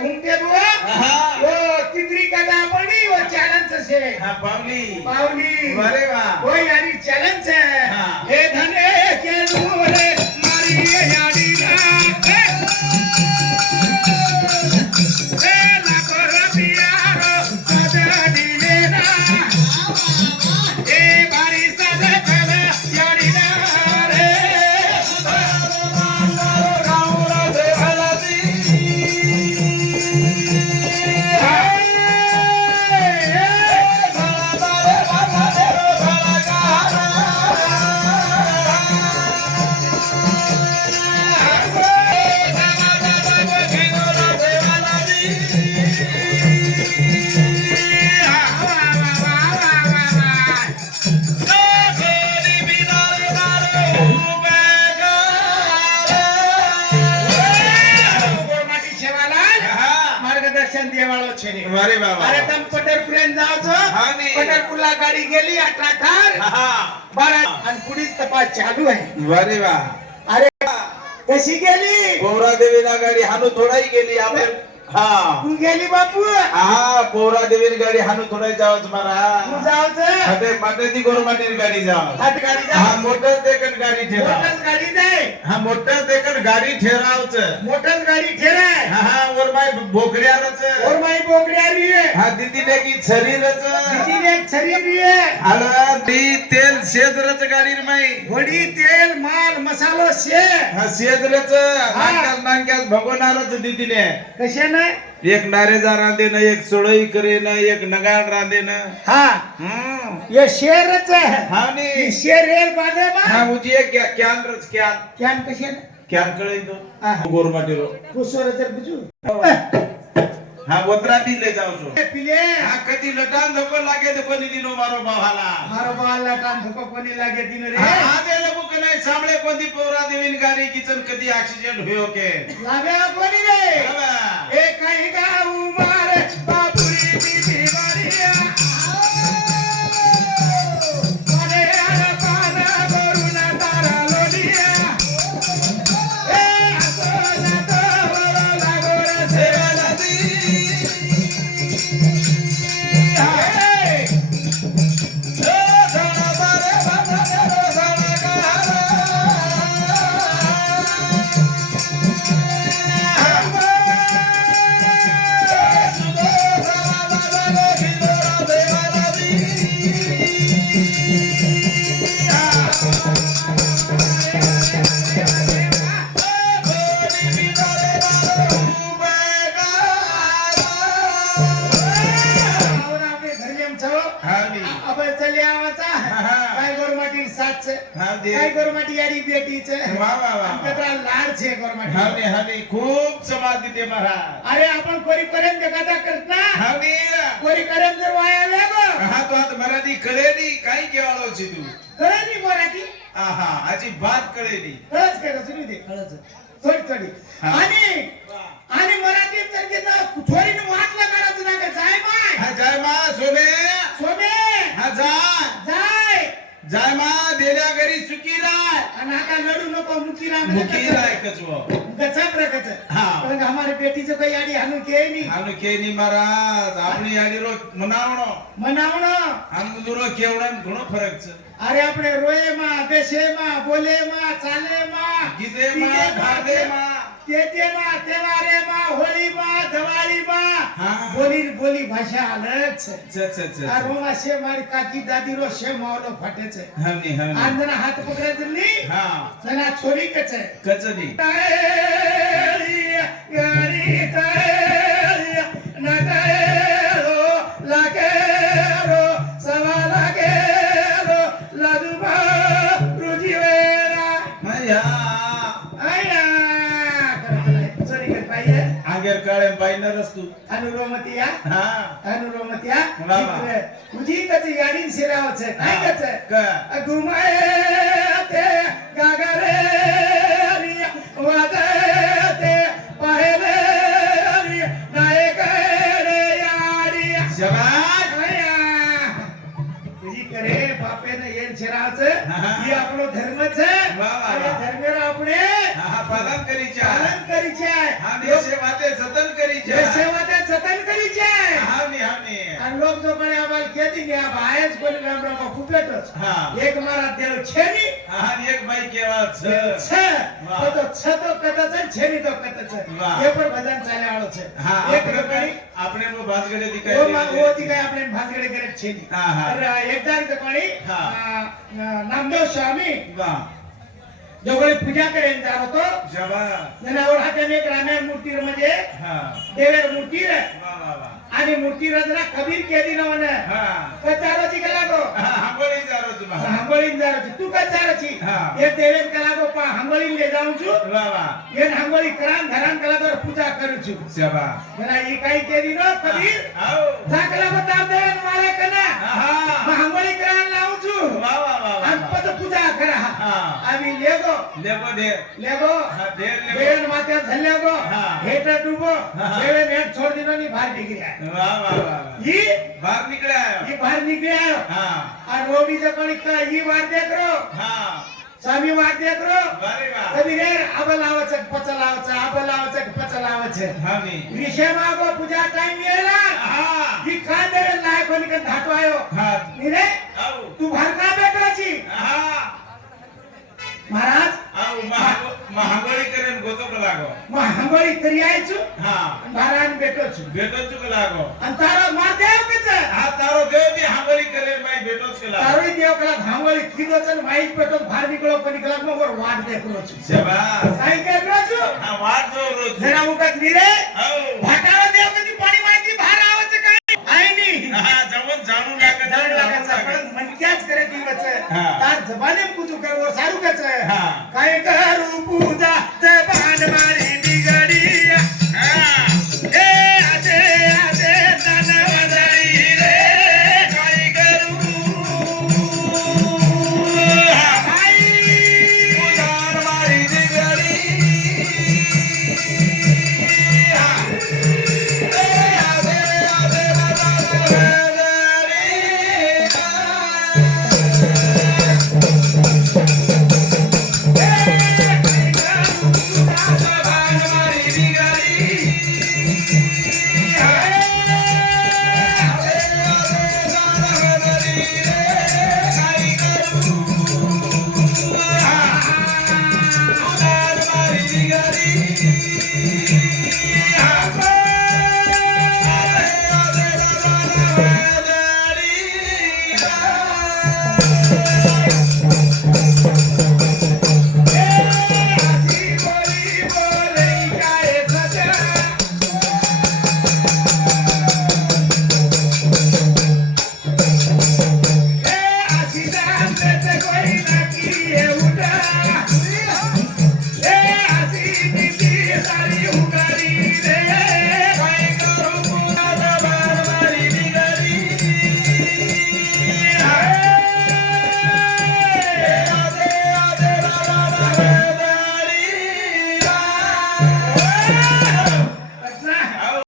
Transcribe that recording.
घूमते वो तितरी कदा पड़ी वो चैलेंज से पावली पावली अरे वाह वो यारी चैलेंज है हे धने के नूरे मारी यारी ना ए ना करो प्यारो सदा दिले ना ए बारी सदा कला यारी ना रे अरे बाबा अरे तुम पंढरपुरात जाओ पंढरपूरला गाडी गेली 18 12 आणि पुढील तपास चालू आहे. अरे वा अरे कशी गेली पोरा देवीला गाडी हानू थोडाही गेली आपण हा तू गेली बापू हा पोरा देवीला गाडी हानू थोडाही जावच मारा तू जावच हटे माटेदी गोरमाटीर गाडी जाव हात गाडी जा हा मोटर देखन गाडी ठेवा मोटर गाडी जाय हा मोटर देखन गाडी ठेरावच मोटर गाडी ठेराय हा हा और माय बोकड्यारच और माई बोकड्या री हा दीदीने की शरीरच दीदीने शरीर री आला ती तेल शेजरच गाडीर माई वडी तेल माल मसालो शे हा शेजरच नांग्यास नांग्यास भगवनारच दीदीने कशे ना एक नारेजा रांधे न एक सोळई करे न एक नगाड रांधे न हा ये शेरच है हा नी ये शेर रेल बांधे बा हा मुझे एक क्यान रच क्यान क्यान कशे ना क्यान कळई तो गोरमाटीरो कुसोर तर बुजू हा वत्रा बी ले जाओ सो पिले हा कधी लटान धको लागे तो कोणी दिनो मारो बाहाला मारो बाला टान धको कोणी लागे दिन रे हा दे लगू कनाय सामळे कोणी पोरा देवीन गाडी किचन कधी ऍक्सिडेंट होयो के लागे कोणी रे ए काही गाऊ मारे बापुरी बीबी वारिया मारे आरा पाना गोरुना तारा लोलिया ए असोना तो लागो रे सेवाला दी काय गोरमाटी यारी बेटीच वाह वाह वाह आमचा लाड छे गोरमाटी हाने हाने खूप समाधी दे महाराज अरे आपण कोरी करेन देखाता करता हाने कोरी करेन जर वाया लागो हा तो आता मराठी कळेली काय केवाळो छी तू कळेनी मराठी आहा आजी बात कळेली कळच केलं सुनी दे कळच थोडी थोडी आणि मराठीत जर की थोडीने वाटलं करायचं ना का जाय माय हा जाय मा सोने सोने हा जा जाय जाय मा देल्या घरी चुकी राय आणि आता लडू नको मुकी राम मुकी राय कचवो गचम रखच हा पण हमारे बेटीचं काही आडी हानू के नी हानु केनी महाराज आपणी आडी रो मनावणो हम दुरो केवडन घणो फरक छ अरे આપણે રોએ માં બેસે માં બોલે માં ચાલે માં ગીતે માં ભાદે માં તેજે માં તહેવારે માં હોળી માં દિવાળી માં હા બોલી ભાષા અલગ છે छ આ રોવા છે મારી કાકી દાદી રો છે માવલો ફાટે છે हमनी આંદના હાથ પકડે દિલ્લી હા તના છોરી કે છે કચડી ગાડી તારી નગારો લાગેરો સવા લાગેરો લાદુબા रुजीवेरा मया आया कर चोरी कर पाई आगेर काळे बाईनरच तू अनुरोमतिया हा अनुरोमतिया वा वा. तुझी कधी गाडी शिरावच काय हा. कच का घुमाए ते गागरे रिया वाजते पाहिले रिया नायक रे यारिया शबाश तुझी करे बापेने येन शिरावच हा. ही आपलो धर्मच वा वा आणि वा. धर्मेर आपणे हा पालन करीच्या पालन करीचे हा देशे वाते जतन करीच्या हे सेवा त्या जतन करीचे हावनी हावनी आणि लोक जो कोणी आम्हाला खेती घ्या बाहेरच कोणी रामरामा फुकटच हा एक मारा देव छेनी हा आणि एक बाई केव्हा छ छ वा. तो छ तो कटच छेनी तो कटच वा. हे पण भजन चाले आळो छे हा एक આપણે रकडी આપણે નો ભાસગડે वो દીકાય वो ती काय आपले भागडे करे छेनी हा हा तर एकदा तो कोणी हा. नामदेव स्वामी वा जो कोणी पूजा करेन जा होतो जवा जनावर हाताने एक राम्या मूर्ती म्हणजे हा देवेर मूर्ती रे वा वा वा आणि मूर्ती रजना कबीर केदी न म्हणे हा कचारोची कला गो हांबळी जारो तुम्हा हांगोळीन जारोची तू कचारोची हा. हे देवेन कला गो पा हांगोळीन ले जाऊं छु वा वा ये हांगोळी करान धरान कला तर पूजा करू छु जवा जरा ही काही केदी न कबीर आओ दाखला बता देवेन मारे कना हा मग हांगोळी करान लावूं छु वा वा वा आणि वा पद पूजा करा हा आम्ही लेगो लेबो ढेर लेगो हा ढेर लेबो देवेन मात्या झल्ल्या गो हा. हेट डुबो हा. देवेन हेट छोड़ दिनो नी बाहर निकली आहे वा वा वा ही बाहर निकले आयो ही बाहर निकली आहे हा आणि वो बीजा कोणी का ही वाट दे करो हा स्वामी वाट दे करो वारे वा कधी रे आबा लावायचं पचा लावायचं आबा लावायचं पचा लावायचं हावनी विषय मागो पूजा टाइम येला हा ही खा देवे लाय कोणी का धाटो आयो हा नी रे आओ तू भर का बेटाची हा महाराज आओ महागोळी करेन गोतो को लागो मग हांगोळी करी यायचो हा महाराज बेटोच भेटो चुक लागो आणि तारा मार देव कच हा तारो देव बी हांगोळी करे बाई भेटोच के लागो तारोई देव कला हांगोळी खिदोच आणि माईक बेटो बाहेर निकलो कोणी कला मग वर वाट दे करो शाबास काय काय करो हा वाट जो रोज जरा मुकात नी रे आओ भाटारा देव कधी पाणी माहिती बाहेर आवाच काय आहे नी हा जवळ जाणून लागत जाण लागायचा पण मनक्याच करे दिवच हा. तार जबाने कुजू कर वर सारू कच हा काय करू